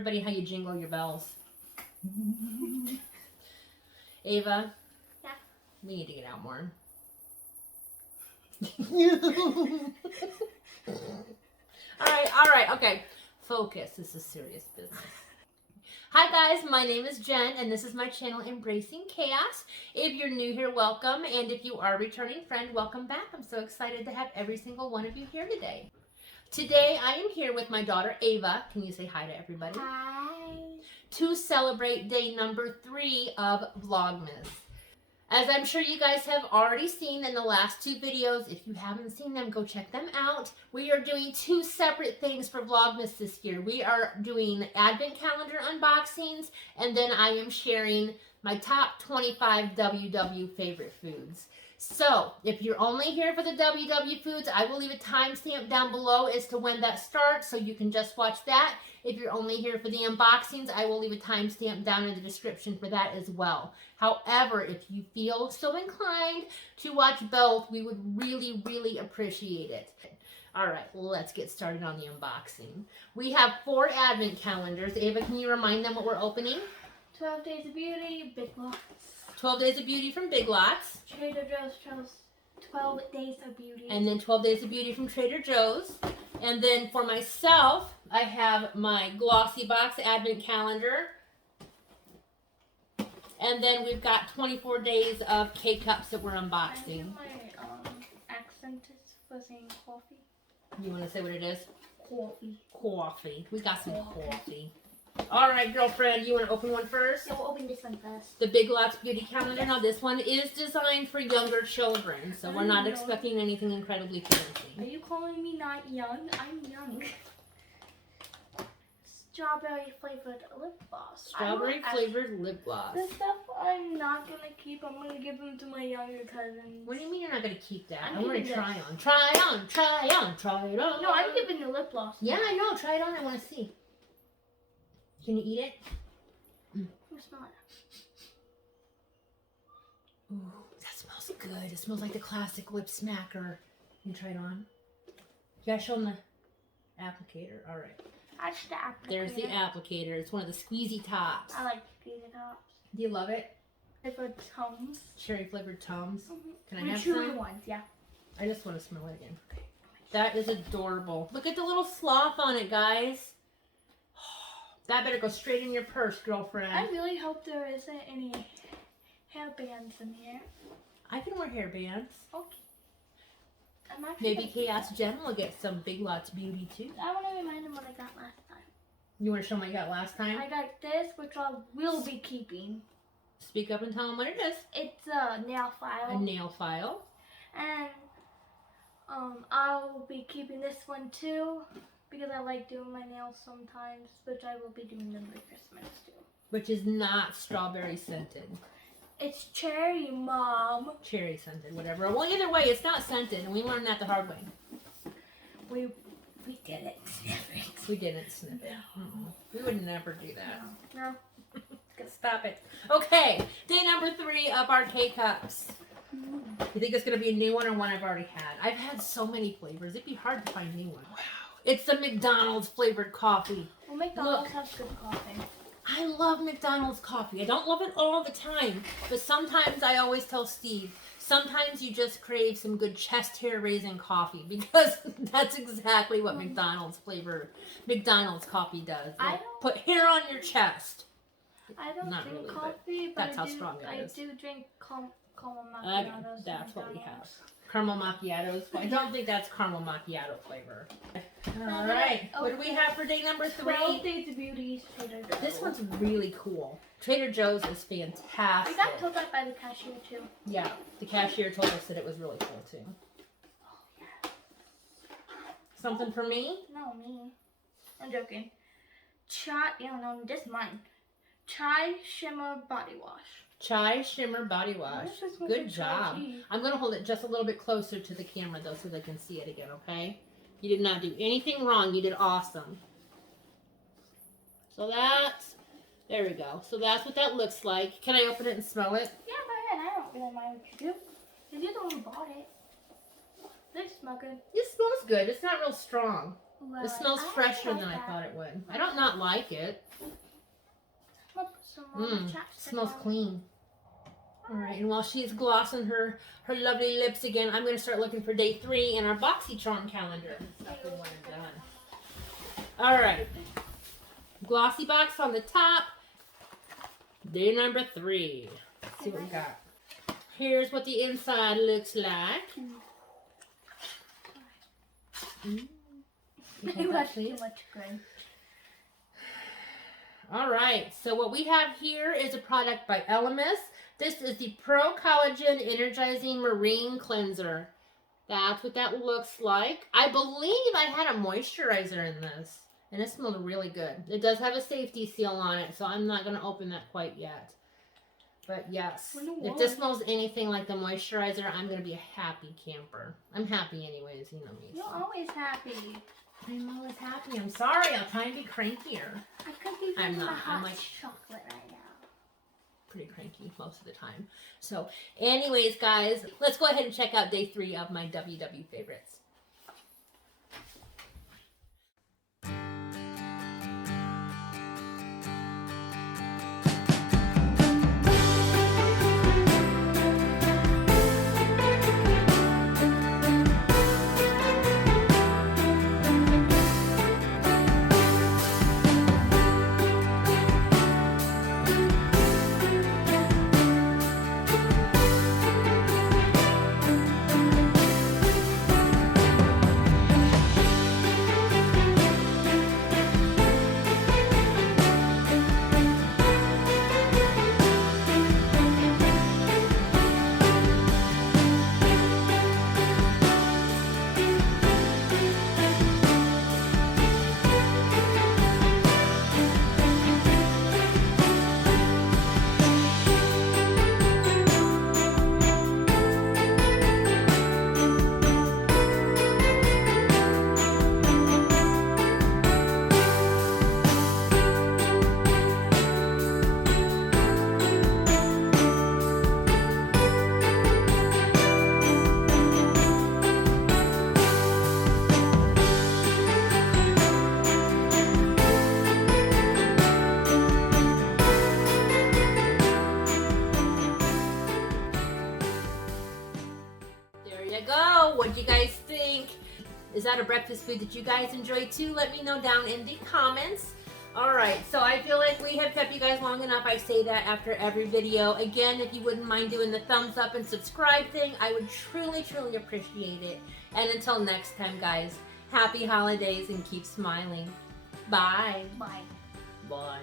everybody how you jingle your bells. Ava? Yeah? We need to get out more. Alright, okay. Focus. This is serious business. Hi guys, my name is Jen, and this is my channel, Embracing Chaos. If you're new here, welcome, and if you are a returning friend, welcome back. I'm so excited to have every single one of you here today. Today, I am here with my daughter, Ava. Can you say hi to everybody? Hi. To celebrate day number 3 of Vlogmas. As I'm sure you guys have already seen in the last 2 videos, if you haven't seen them, go check them out. We are doing 2 separate things for Vlogmas this year. We are doing advent calendar unboxings, and then I am sharing my top 25 WW favorite foods. So, if you're only here for the WW foods, I will leave a timestamp down below as to when that starts, so you can just watch that. If you're only here for the unboxings, I will leave a timestamp down in the description for that as well. However, if you feel so inclined to watch both, we would really, really appreciate it. Alright, let's get started on the unboxing. We have 4 advent calendars. Ava, can you remind them what we're opening? 12 Days of Beauty, Big Lots. 12 Days of Beauty from Big Lots. Trader Joe's 12 Days of Beauty. And then 12 Days of Beauty from Trader Joe's. And then for myself, I have my Glossy Box Advent Calendar. And then we've got 24 days of K-Cups that we're unboxing. I think my accent is for saying coffee. You want to say what it is? Coffee. Coffee. We got some coffee. Alright, girlfriend, you want to open one first? So we'll open this one first. The Big Lots Beauty Calendar. Now, this one is designed for younger children, so we're not expecting anything incredibly Are fancy. you calling me not young? I'm young. Strawberry flavored lip gloss. Strawberry flavored lip gloss. This stuff I'm not going to keep. I'm going to give them to my younger cousins. What do you mean you're not going to keep that? I'm I want to keeping try this. on. Try on, try on, try it on. No, I'm giving the lip gloss. Yeah, I know. Try it on. I want to see. Can you eat it? It's not. Ooh, that smells good. It smells like the classic lip smacker. You try it on. You gotta show them the applicator. All right. That's the applicator. There's the applicator. It's one of the squeezy tops. I like squeezy tops. Do you love it? Flavored Tums. Cherry flavored Tums. Can I The have chewy some? ones, yeah. I just want to smell it again. Okay. That is adorable. Look at the little sloth on it, guys. That better go straight in your purse, girlfriend. I really hope there isn't any hairbands in here. I can wear hairbands. Okay. I'm actually Maybe Chaos Jenn will get some Big Lots beauty too. I want to remind them what I got last time. You want to show them what you got last time? I got this, which I will be keeping. Speak up and tell them what it is. It's a nail file. A nail file. And I'll be keeping this one too, because I like doing my nails sometimes, which I will be doing them for Christmas too. Which is not strawberry scented. It's cherry, Mom. Cherry scented, whatever. Well, either way, it's not scented, and we learned that the hard way. We didn't sniff it. We didn't sniff it. We would never do that. No. Stop it. Okay, day number 3 of our K-Cups. You think it's going to be a new one or one I've already had? I've had so many flavors. It'd be hard to find new ones. Wow. It's the McDonald's flavored coffee. Well, McDonald's has good coffee. I love McDonald's coffee. I don't love it all the time, but sometimes I always tell Steve, sometimes you just crave some good chest hair raising coffee, because that's exactly what McDonald's coffee does. Put hair on your chest. I don't Not drink really, coffee, but that's how strong it is. I do drink caramel macchiatos. That's what we have. Caramel macchiatos. I don't think that's caramel macchiato flavor. All right. What do we have for day number 3? 12 Days of Beauty, Trader Joe's. This one's really cool. Trader Joe's is fantastic. We got told that by the cashier too. Yeah, the cashier told us that it was really cool too. Oh, yeah. Something for me? No, me. I'm joking. This is mine. Chai Shimmer Body Wash. Chai Shimmer Body Wash. Good job. Tea. I'm going to hold it just a little bit closer to the camera though so they can see it again, okay? You did not do anything wrong. You did awesome. So there we go. So that's what that looks like. Can I open it and smell it? Yeah, go ahead. I don't really mind what you do. Because you're the one who bought it. They smell good. It smells good. It's not real strong. Well, It smells I fresher like than I that. thought it would. I don't not like it. I'll put some more chapstick Smells on. clean. All right, and while she's glossing her lovely lips again, I'm going to start looking for day 3 in our BoxyCharm calendar. Stuff we want done. All right. Glossy box on the top. Day number 3. Let's see what we got. Here's what the inside looks like. That's too much good. All right, so what we have here is a product by Elemis. This is the Pro Collagen Energizing Marine Cleanser. That's what that looks like. I believe I had a moisturizer in this, and it smelled really good. It does have a safety seal on it, so I'm not going to open that quite yet. But yes, if this smells anything like the moisturizer, I'm going to be a happy camper. I'm happy anyways, you know me. You're always happy. I'm always happy. I'm sorry. I'll try and be crankier. I could be I'm feeling not. a hot I'm like chocolate right now. pretty cranky most of the time. So anyways, guys, let's go ahead and check out day 3 of my WW favorites. What do you guys think? Is that a breakfast food that you guys enjoy too? Let me know down in the comments. Alright, so I feel like we have kept you guys long enough. I say that after every video. Again, if you wouldn't mind doing the thumbs up and subscribe thing, I would truly, truly appreciate it. And until next time, guys, happy holidays and keep smiling. Bye. Bye. Bye.